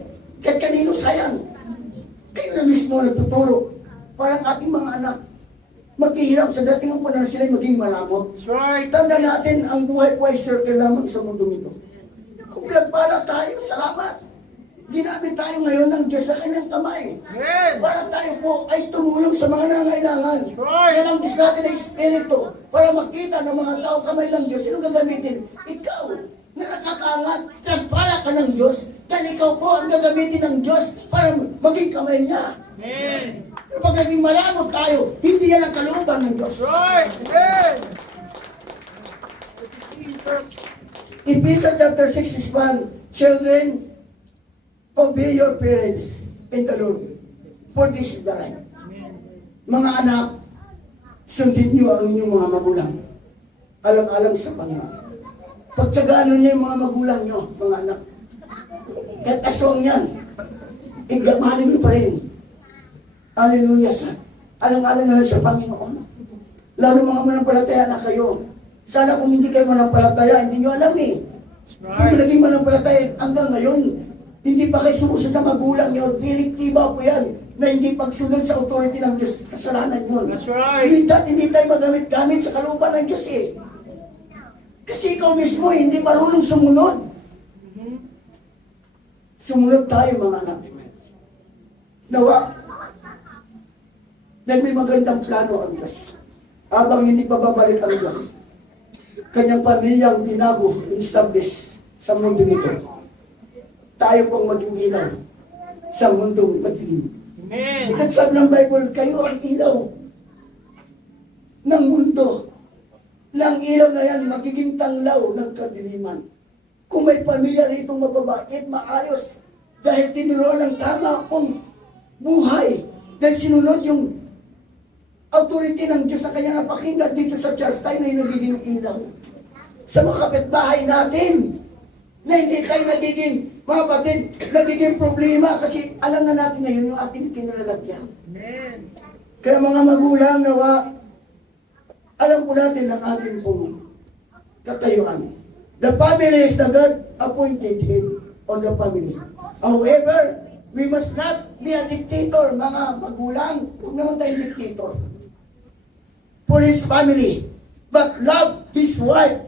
Kahit kanino sayang. Kayo na mismo nagtuturo. Parang ating mga anak, maghihirap sa dating ang panahon sila maging malamot. That's right. Tanda natin, ang buhay po ay circle lamang sa mundong ito. Kung nagpala tayo, salamat. Ginamit tayo ngayon ng Diyos na kanyang kamay. Amen. Para tayo po ay tumulong sa mga nangailangan. Right. Yan ang Diyos natin ay Espiritu. Para makita ng mga tao kamay ng Diyos. Sino gagamitin? Ikaw na nakakaangat. Nagpala ka ng Diyos. Dahil ikaw po ang gagamitin ng Diyos para maging kamay niya. Amen. Pero pag naging malamot tayo, hindi yan ang kalooban ng Diyos. That's right. Amen. Jesus. Ephesians chapter 6 is 1. Children, obey your parents in the Lord. For this is the right. Mga anak, sundin niyo ang inyong mga magulang. Alang-alang sa Panginoon. Pagtsagaan niyo yung mga magulang niyo, mga anak. Kahit aswang yan. igamahalin niyo pa rin. Hallelujah, sa alang-alang na lang sa Panginoon. Lalo mga manampalataya na kayo. Sana kung hindi kayo manampalataya, hindi niyo alam eh. That's Kung right. naging manampalataya hanggang ngayon, hindi pa kayo sumusunod sa magulang niyo, direktiba po yan na hindi pagsunod sa authority ng Diyos, kasalanan yun. That's right. Hindi tayo magamit-gamit sa kalooban ng Diyos eh. Kasi ikaw mismo hindi marunong sumunod. Sumunod tayo mga anak. Nawa, dahil may magandang plano ang Diyos. Habang hindi pa babalik ang Diyos, kanyang pamilyang binago, establish sa mundo nito. Tayo pong maging ilaw sa mundong madilim. Amen. Sabi ng Bible, kayo ang ilaw ng mundo. Lang ilaw na yan, magiging tanglaw ng kadiliman. Kung may pamilya rito mababait, maayos, dahil tinuruan ng tama akong buhay, dahil sinunod yung authority ng Diyos sa kanya napakinggan dito sa church, tayo na yung nagiging ilaw. Sa mga kapitbahay natin, na hindi tayo nagiging, mga kapatid, nagiging problema kasi alam na natin na yun yung ating kinalalagyan. Amen. Kaya mga magulang nawa, alam po natin ang ating pong katayuan. The family is the God appointed head on the family. However, we must not be a dictator, mga magulang. Huwag naman tayong dictator. For his family, but love his wife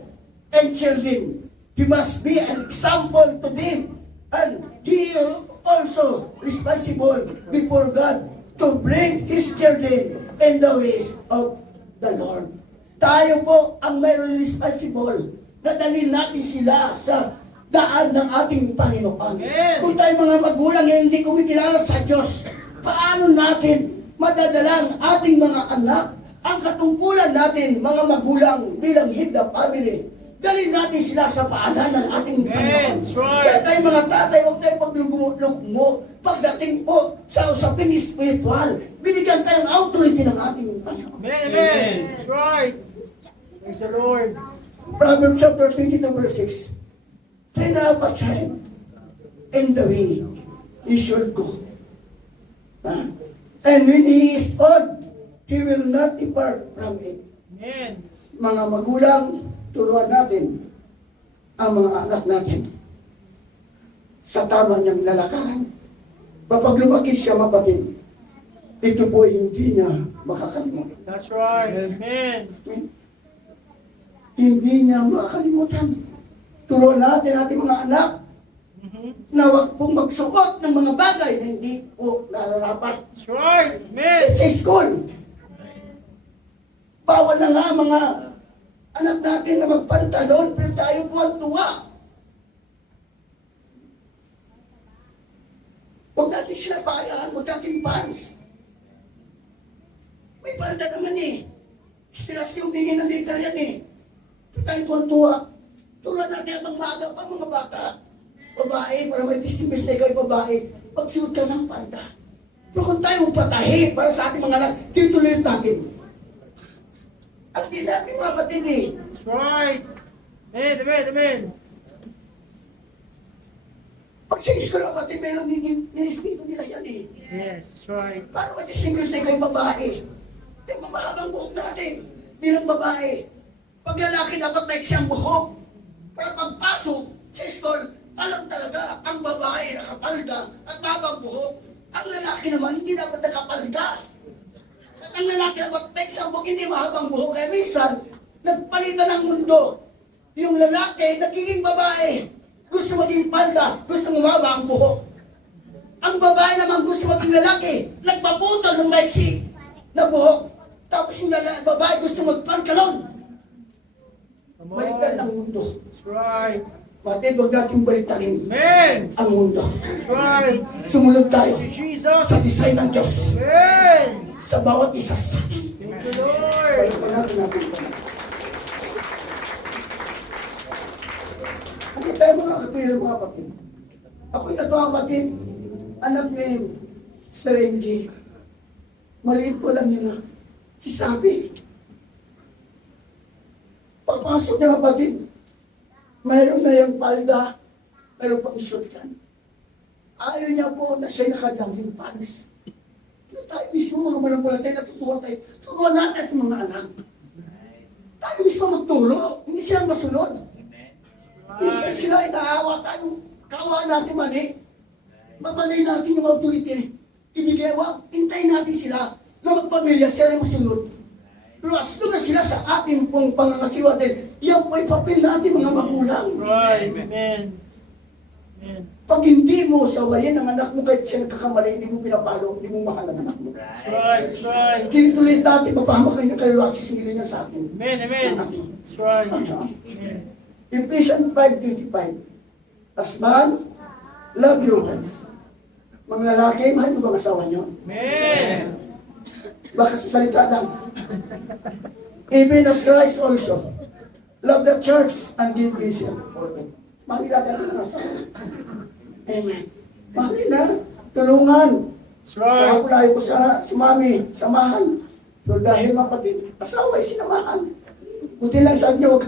and children. He must be an example to them. And he also responsible before God to bring his children in the ways of the Lord. Tayo po ang mayroon responsible na dalhin natin sila sa daan ng ating Panginoon. Amen. Kung tayo mga magulang ay hindi kumikilala sa Diyos, paano natin madadala ang ating mga anak, ang katungkulan natin, mga magulang bilang head of family? Dalhin natin sila sa paanan ng ating Amen. Panginoon. That's right. Kaya tayo mga tatay, huwag tayo paglugmo pagdating po sa usaping spiritual. Binigyan tayo ng authority ng ating Panginoon. Amen. Amen. That's right. Praise the Lord. Proverbs chapter 22 verse 6. Train up a child in the way he should go. And when he is old, he will not depart from it. Amen. Mga magulang, turuan natin ang mga anak natin sa tama niyang lalakaran. Kapag lumaki siya, mapatid, ito po hindi niya makakalimutan. That's right. Amen. Hindi niya makakalimutan. Turuan natin ating mga anak na huwag pong magsuot ng mga bagay na hindi po nararapat. That's right. Amen. Sa school, bawal na nga mga anak natin na magpantalon, pero tayo tuwan-tuwa. Huwag natin sila pakayaan, huwag natin pants. May palda naman eh. Stilas yung tingin ng liter yan eh. Pero tayo tuwan-tuwa. Turuan natin ang maaga pa mga bata. Babae, para may testimis na ikaw babae, pagsuot ka ng palda. Pero kung tayo patahi para sa ating mga anak, tituloy natin. At di natin mga batid eh. That's right. Amen. Amen. Amen. Pag sa school ang batid, meron nilisbito nila yan eh. Yes. That's right. Paano ma-distinguish na ikaw yung babae? Yung mamahabang buhok natin bilang babae. Pag lalaki dapat may siyang buhok. Para pagpasok sa school, alam talaga ang babae nakapalda at mahabang buhok. Ang lalaki naman hindi dapat nakapalda. At ang lalaki dapat may siyang buhok, hindi mahabang buhok. Kaya minsan, nagpalitan ng mundo. Yung lalaki, nagiging babae. Gusto maging palda, gusto umaba ang buhok. Ang babae naman gusto maging lalaki, nagpaputol ng maiksi na buhok. Tapos yung babae gusto magpantalon. Come Baliktad on. ng mundo. That's right. Batid, huwag natin baliktarin Amen. ang mundo. That's right. Sumunod tayo Thank you, Jesus. sa design ng Diyos Amen. sa bawat isa sa atin. Thank you, Lord. Balikan natin natin ito. Ano tayo mga kapatid, mga kapatid? Ako'y natuwa kapatid, anak ni Serengi. Maliit ko lang yun na. Si Sabi. Pagpasok niya kapatid, mayroon na yung palda, mayroon pang short yan. Ayaw niya po na siya naka-jogging pants. Pero tayo mismo mga malampalatay, natutuwa tayo. Turuan natin ang mga anak. Tayo mismo magturo, hindi sila masunod. Minsan sila ay naawa tayo. Kaawa natin mali. Babalay natin yung authority. Ibigay, hintayin natin sila na magpamilya, sila ay masunod. Pero as long as sila sa ating pong pangangasiwa din, yan po ay papel natin mga magulang. Right. Amen. Amen. Pag hindi mo sawayin ang anak mo kahit siya nagkakamali, hindi mo pinapalo, hindi mo mahal ang anak mo. That's right. That's right. Kinituloy natin, mapahamak kayo ng kaluluwa, sisingilin niya sa atin. Amen. Amen. That's right. Amen. Ephesians 5:25. Husband, love your wives. Mga lalaki, mahal niyo ba ang asawa niyo? Amen. Baka sa salita lang. Even as Christ also love the church and give himself for it. Mahalin natin ang asawa. Amen. Mahalin na. Tulungan. That's right. Kahapon ko sa mami, samahan. Pero dahil mapatid, asawa ay sinamahan. Buti lang sabi niya,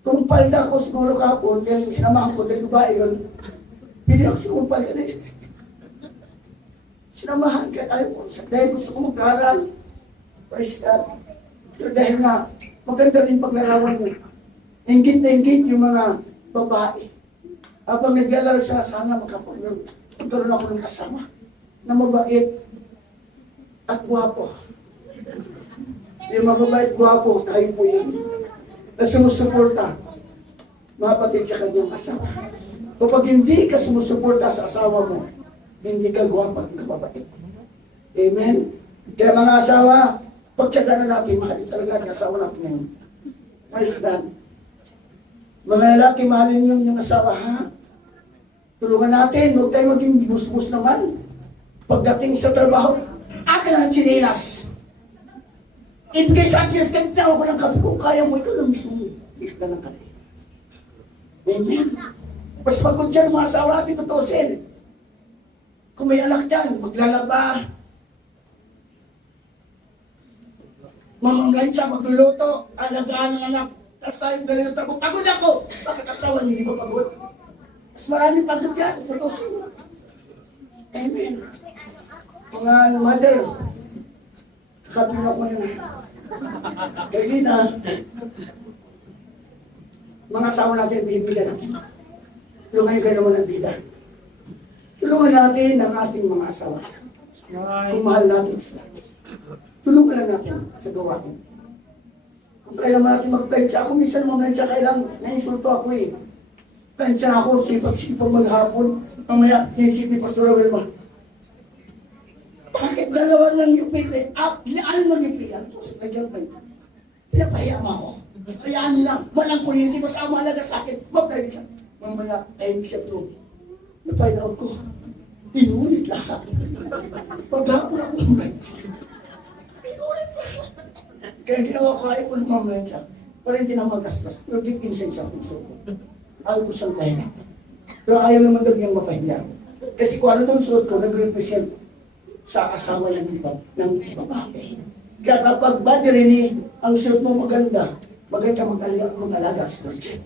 kung palda ko siguro kahapon, kaya sinamahan ko, dahil babae yun, hindi ako sumumpal ka din. Sinamahan ka tayo ko, dahil gusto ko mag-aral. Praise God. Pero dahil nga, maganda rin paglarawan yun. Ingit na ingit yung mga babae. Habang naglalaro sila, sana magkaroon ako ng kasama na mabait at gwapo. Yung mga mabait gwapo, tayo po yan. Na sumusuporta, mapatid sa kanyang asawa. Kapag hindi ka sumusuporta sa asawa mo, hindi ka gwapo at mabait. Amen? Kaya mga asawa, pagtsaga na natin, mahalin talaga ang asawa natin ngayon. Praise God. Mga lalaki, mahalin yung asawa, ha? Tulungan natin, huwag tayo maging busbus naman. Pagdating sa trabaho, akin ang chinilas. In case adjust, kahit na ako ng kape ko, kaya mo ito lang gusto mo. Bigla ng kape. Amen. Mas pagod dyan, mga asawa natin tutusin. Kung may anak dyan, maglalaba. Mamamlain siya, magluluto, alagaan ng anak. Tapos tayo galing ng trabaho, pagod ako. Bakit asawa niyo, hindi ba pagod? Mas maraming pagod dyan, tutusin. Amen. Mga mother, kakabi na ako ngayon. Kaya di na, mga asawa natin, bibigyan natin. Tulungan kayo naman ng bida. Tulungan natin ang ating mga asawa. Kung mahal natin sila. Tulungan lang natin sa gawain. Kung kailan natin mag-plancha, ako minsan mag-plancha, kailang naisulto ako eh. Plancha ako, sipag-sipag maghapon. Mamaya, hinisip ni Pastor Wilma. Bakit dalawa lang yung pili? Hinaan mo yung pili. Tapos, nandiyan pa yun. Pinapahiya mo ako. Hayaan lang. Walang kunin. Hindi ko sa malaga sa akin. Mag-plancha siya. Mamaya, tahimik siya bro. Napahinawag ko. Inulit lahat. Paghapon ako mag-plancha. Inulit lahat. Kaya ginawa ko ayaw ko lumamlan siya. Para hindi na magastos. Pero deep inside sa puso ko. Ayaw ko siyang pahinga. Pero ayaw naman daw niyang mapahiya. Kasi kung ano doon suot ko, nag-represent sa asawa yan ng babae. Kaya kapag body rin ang suot mo maganda, maganda mag-alaga sa church.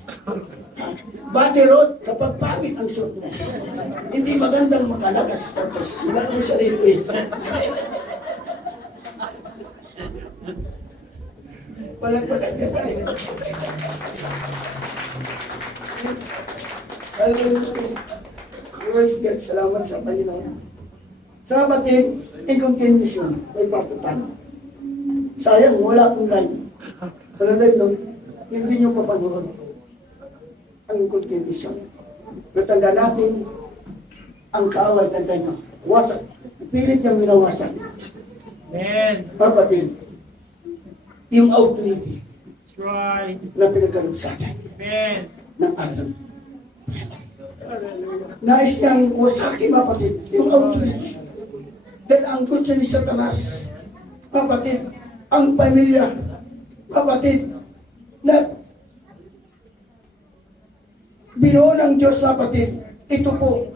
Body road, kapag pangit ang suot mo, hindi magandang mag-alaga sa church. Wala naman siya rin eh. Walang pagkakita pa rin. Praise God, salamat sa Panginoon. Sa kapatid, in continuation, may patutan. Sayang, wala akong live. Pagkakita nun, hindi nyo papanood ang continuation. Natanda natin, ang kaaway, tanda nyo, wasak. Pilit niyang minawasak. Amen. Kapatid, yung authority That's right. na pinagkaroon sa atin Amen. ng alam. Hallelujah. Nais niyang wasaki, mapatid, yung authority. Dahil ang gusto ni Satanas, mapatid, ang pamilya, mapatid, na binuo ng Diyos, mapatid, ito po,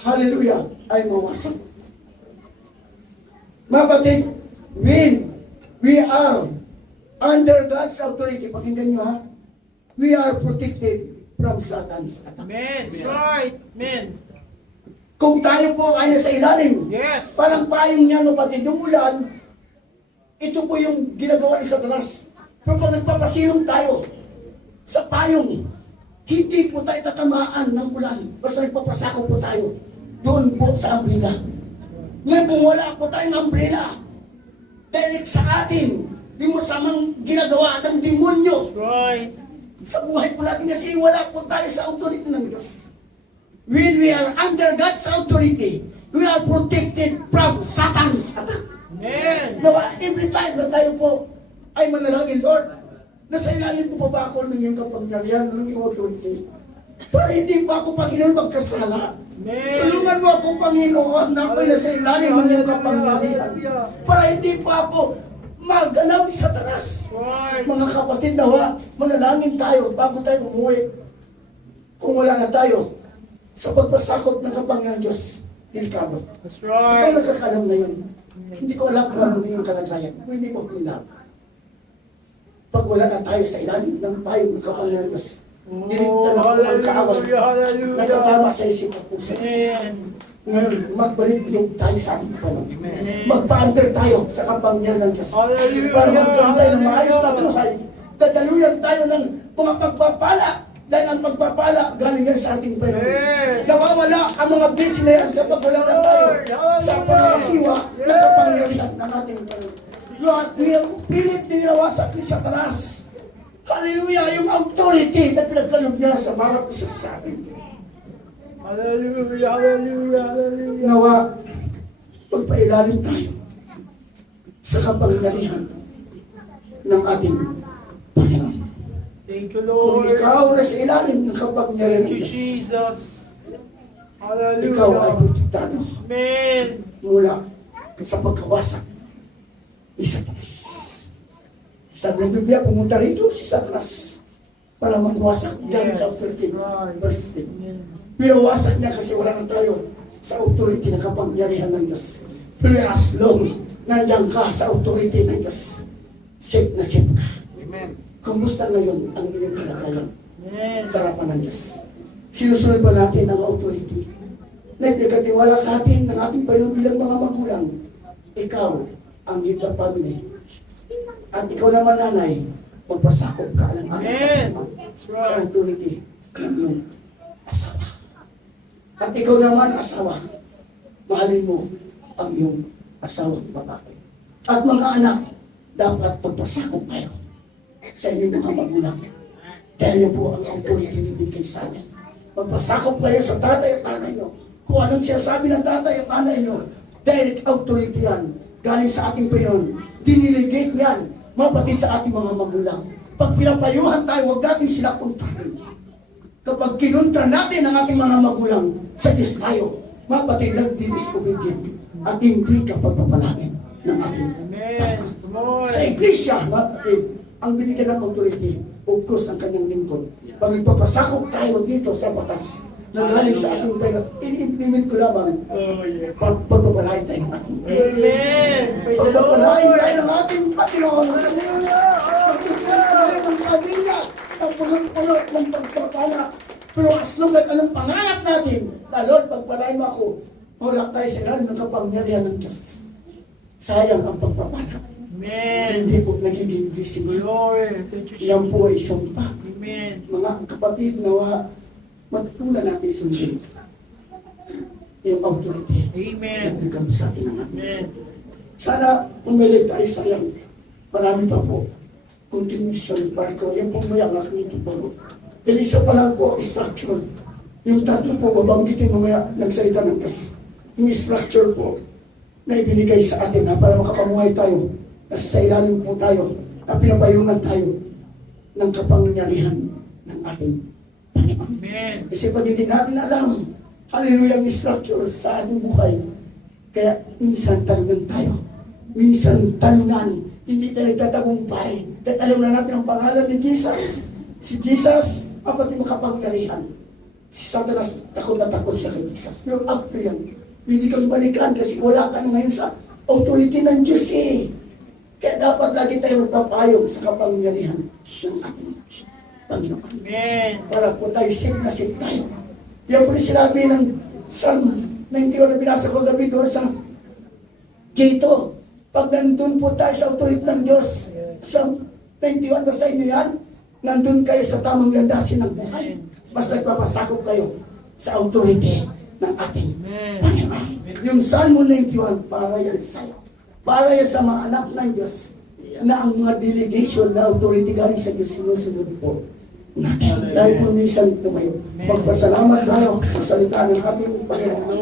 hallelujah, ay mawasak. Mapatid, when we are under God's authority, pakinggan nyo ha, we are protected from Satan's attack. Amen. That's right. Amen. Kung tayo po ay nasa ilalim, Yes. parang payong niya, kapatid, yung ulan, ito po yung ginagawa ni Satanas. Pero pag nagpapasilong tayo sa payong, hindi po tayo tatamaan ng ulan. Basta nagpapasako po tayo doon po sa umbrella. Ngayon kung wala po tayong umbrella, direct sa atin, yung masamang ginagawa ng demonyo That's right. sa buhay po natin kasi wala po tayo sa authority ng Diyos. When we are under God's authority, we are protected from Satan's attack. Amen. Nawa, every time na tayo po ay manalangin, Lord, nasa ilalim po pa ba ako ng iyong kapangyarihan, ng iyong authority? Para hindi pa ako, Panginoon, magkasala. Amen. Tulungan mo ako, Panginoon, na ako'y nasa ilalim ng iyong kapangyarihan. Para hindi pa ako magalaw sa taras. Right. Mga kapatid, nawa, manalangin tayo bago tayo umuwi. Kung wala na tayo sa pagpasakop ng kapangyarihan Diyos, delikado. That's Ikaw right. nakakalam na yun. Hindi ko alam kung ano na yung kalagayan. Hindi mo pinag. Pag wala na tayo sa ilalim ng payong ng kapangyarihan Diyos, direkta na po ang kaaway. Hallelujah. Natatama sa isip at puso. Amen. Ngayon, magbalik yung tayo sa ating panahon. Amen. Magpa-under tayo sa kapangyarihan ng Diyos. Hallelujah. Para magkaroon tayo ng maayos na buhay. Dadaluyan tayo ng mga pagpapala. Dahil ang pagpapala, galing yan sa ating Panginoon. Yes. Nawawala ang mga business kapag wala na tayo sa pangasiwa ng kapangyarihan ng ating Panginoon. Lord, we have pilit dinawasak ni Satanas. Hallelujah, yung authority na pinagkalog niya sa bawat isa sa atin. Hallelujah. Hallelujah. Hallelujah. Nawa, magpailalim tayo sa kapangyarihan ng ating Panginoon. Thank you, Kung Lord. ikaw na sa ilalim ng kapangyarihan Thank ng you, Diyos, Jesus. ikaw ay Hallelujah. protektado Amen. mula sa pagkawasak ni Satanas. Sabi ng Biblia, pumunta rito si Satanas para magwasak. John chapter 10, verse 10. Amen. Pero wasak niya kasi wala na tayo sa authority ng kapangyarihan ng Diyos. Pero as long nandiyan ka sa authority ng Diyos, safe na safe ka. Amen. Kumusta ngayon ang iyong kalagayan Amen. sa harapan ng Diyos? Sinusunod ba natin ang authority na ipagkatiwala sa atin ng ating Panginoon bilang mga magulang? Ikaw ang lead the family. At ikaw naman, nanay, magpasakop ka alang-alang sa Amen. Panginoon That's sa right. authority ng iyong asawa. At ikaw naman, asawa, mahalin mo ang iyong asawang babae. At mga anak, dapat magpasakop kayo sa inyong mga magulang. Dahil yan po ang authority binibigay sa atin. Magpasakop kayo sa tatay at nanay nyo. Kung anong sinasabi ng tatay at nanay nyo, direct authority yan. Galing sa ating Panginoon. Diniligate yan, mapatid sa ating mga magulang. Pag pinapayuhan tayo, huwag natin sila kontrahin. Kapag kinuntra natin ang ating mga magulang, sa Diyos tayo, mapatid nagdi-disobedient at hindi ka pagpapalangin ng ating Amen. Come on. sa iglesia, mapatid, ang binigyan ng authority, of course, ang kanyang lingkod. Pag nagpapasakop tayo dito sa batas, na galing sa ating pera, in-implement ko lamang, Oh, yeah. pagpapalain tayo ng ating pera. Amen. Praise the Pagpapalain Lord. tayo ng ating Panginoon. Pagpapalain tayo ng pamilya, ang pulo-pulo ng pagpapala. Pero as long as anong pangarap natin, na Lord, pagpalain mo ako, wala tayo sa ilalim ng kapangyarihan ng Diyos. Sayang ang pagpapala. Amen. Hindi po nagiging blessing. Glory. Thank you, Yan Jesus. po ay sumpa. Amen. Mga kapatid, nawa, matutunan natin sundin yung authority na Amen. bigam sa atin ng ating. Amen. Sana umilig tayo sayang. Marami pa po. Continuation part ko. Yung pong mayang aking tuturo. Then isa pa lang po, structure. Yung tatlo po, babanggitin mamaya nagsalita ng Diyos. Yung structure po na ibinigay sa atin na para makapamuhay tayo. Kasi sa ilalim po tayo na pinapayungan tayo ng kapangyarihan ng ating Panginoon. Amen. Kasi pag hindi natin alam, hallelujah, ang structure sa ating buhay, kaya minsan talungan tayo. Minsan talungan, hindi tayo tatagumpay. Dahil alam na natin ang pangalan ni Jesus. Si Jesus, apat yung makapangyarihan. Si Satanas, takot na takot siya kay Jesus. Pero after yan, hindi kang balikan kasi wala ka na ngayon sa authority ng Diyos eh. Kaya dapat lagi tayo magpapayong sa kapangyarihan ng ating Diyos. Panginoon. Amen. Para po tayo safe na safe tayo. Yan po yung sinabi ng Psalm 91 na binasa ko gabi doon sa Kito. Pag nandun po tayo sa authority ng Diyos, Psalm 91, basahin niyo yan, nandun kayo sa tamang landasin ng buhay. Basta nagpapasakop kayo sa authority ng ating Panginoon. Yung Psalm 91, para yan sa'yo. Para yan sa mga anak ng Diyos na ang mga delegation na authority galing sa Diyos sinusunod po natin. Dahil po minsan tumayo. Magpasalamat tayo sa salita ng ating Panginoon.